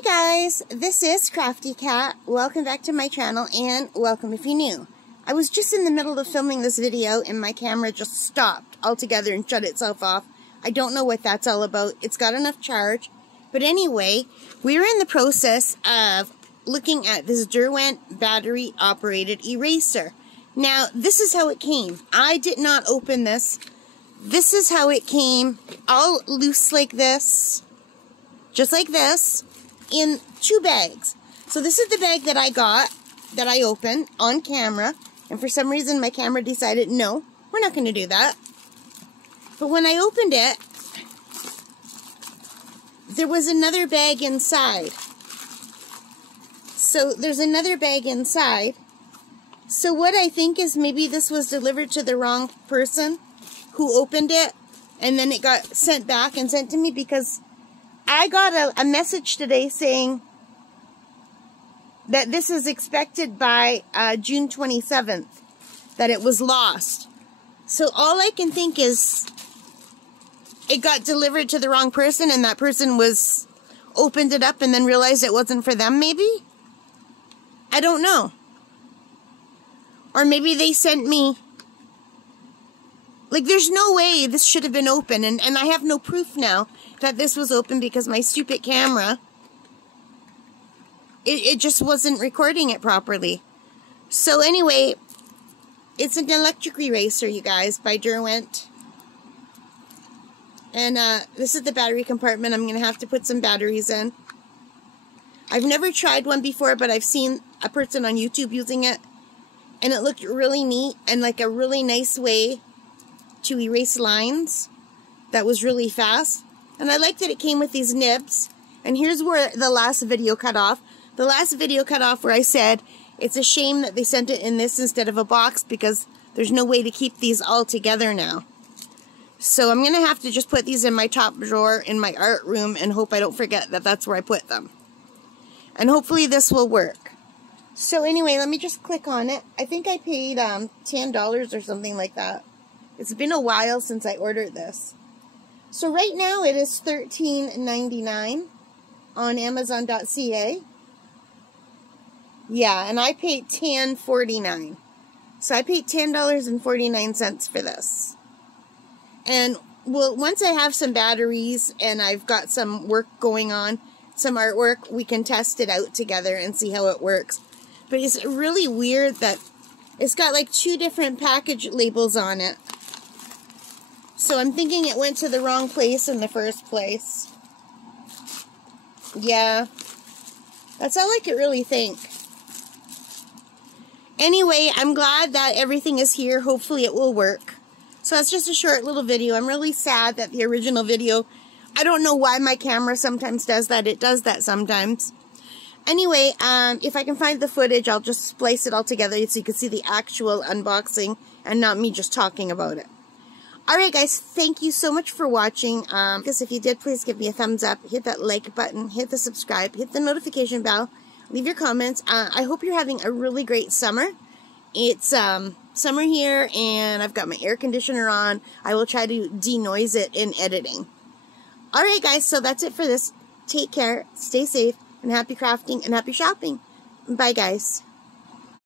Hi guys, this is Crafty Cat. Welcome back to my channel and welcome if you're new. I was just in the middle of filming this video and my camera just stopped altogether and shut itself off. I don't know what that's all about. It's got enough charge. But anyway, we're in the process of looking at this Derwent battery operated eraser. Now, this is how it came. I did not open this. This is how it came, all loose like this, just like this, in 2 bags. So this is the bag that I got, that I opened on camera, and for some reason my camera decided, no, we're not going to do that. But when I opened it, there was another bag inside. So there's another bag inside. So what I think is maybe this was delivered to the wrong person who opened it, and then it got sent back and sent to me, because I got a message today saying that this is expected by June 27th, that it was lost. So all I can think is it got delivered to the wrong person, and that person opened it up and then realized it wasn't for them, maybe? I don't know. Or maybe they sent me, like, there's no way this should have been open, and I have no proof now that this was open because my stupid camera, it just wasn't recording it properly. So anyway, it's an electric eraser, you guys, by Derwent. And this is the battery compartment. I'm going to have to put some batteries in. I've never tried one before, but I've seen a person on YouTube using it, and it looked really neat and like a really nice way to erase lines that was really fast. And I liked that it came with these nibs. And here's where the last video cut off. The last video cut off where I said it's a shame that they sent it in this instead of a box, because there's no way to keep these all together now. So I'm gonna have to just put these in my top drawer in my art room and hope I don't forget that that's where I put them. And hopefully this will work. So anyway, let me just click on it. I think I paid $10 or something like that. It's been a while since I ordered this. So right now it is $13.99 on Amazon.ca. Yeah, and I paid $10.49. So I paid $10.49 for this. And well, once I have some batteries and I've got some work going on, some artwork, we can test it out together and see how it works. But it's really weird that it's got like 2 different package labels on it. So I'm thinking it went to the wrong place in the first place. Yeah, that's all I could really think. Anyway, I'm glad that everything is here. Hopefully it will work. So that's just a short little video. I'm really sad that the original video, I don't know why my camera sometimes does that. It does that sometimes. Anyway, if I can find the footage, I'll just splice it all together so you can see the actual unboxing and not me just talking about it. Alright guys, thank you so much for watching. Because if you did, please give me a thumbs up, hit that like button, hit the subscribe, hit the notification bell, leave your comments. I hope you're having a really great summer. It's summer here, and I've got my air conditioner on. I will try to denoise it in editing. Alright guys, so that's it for this. Take care, stay safe, and happy crafting and happy shopping. Bye guys.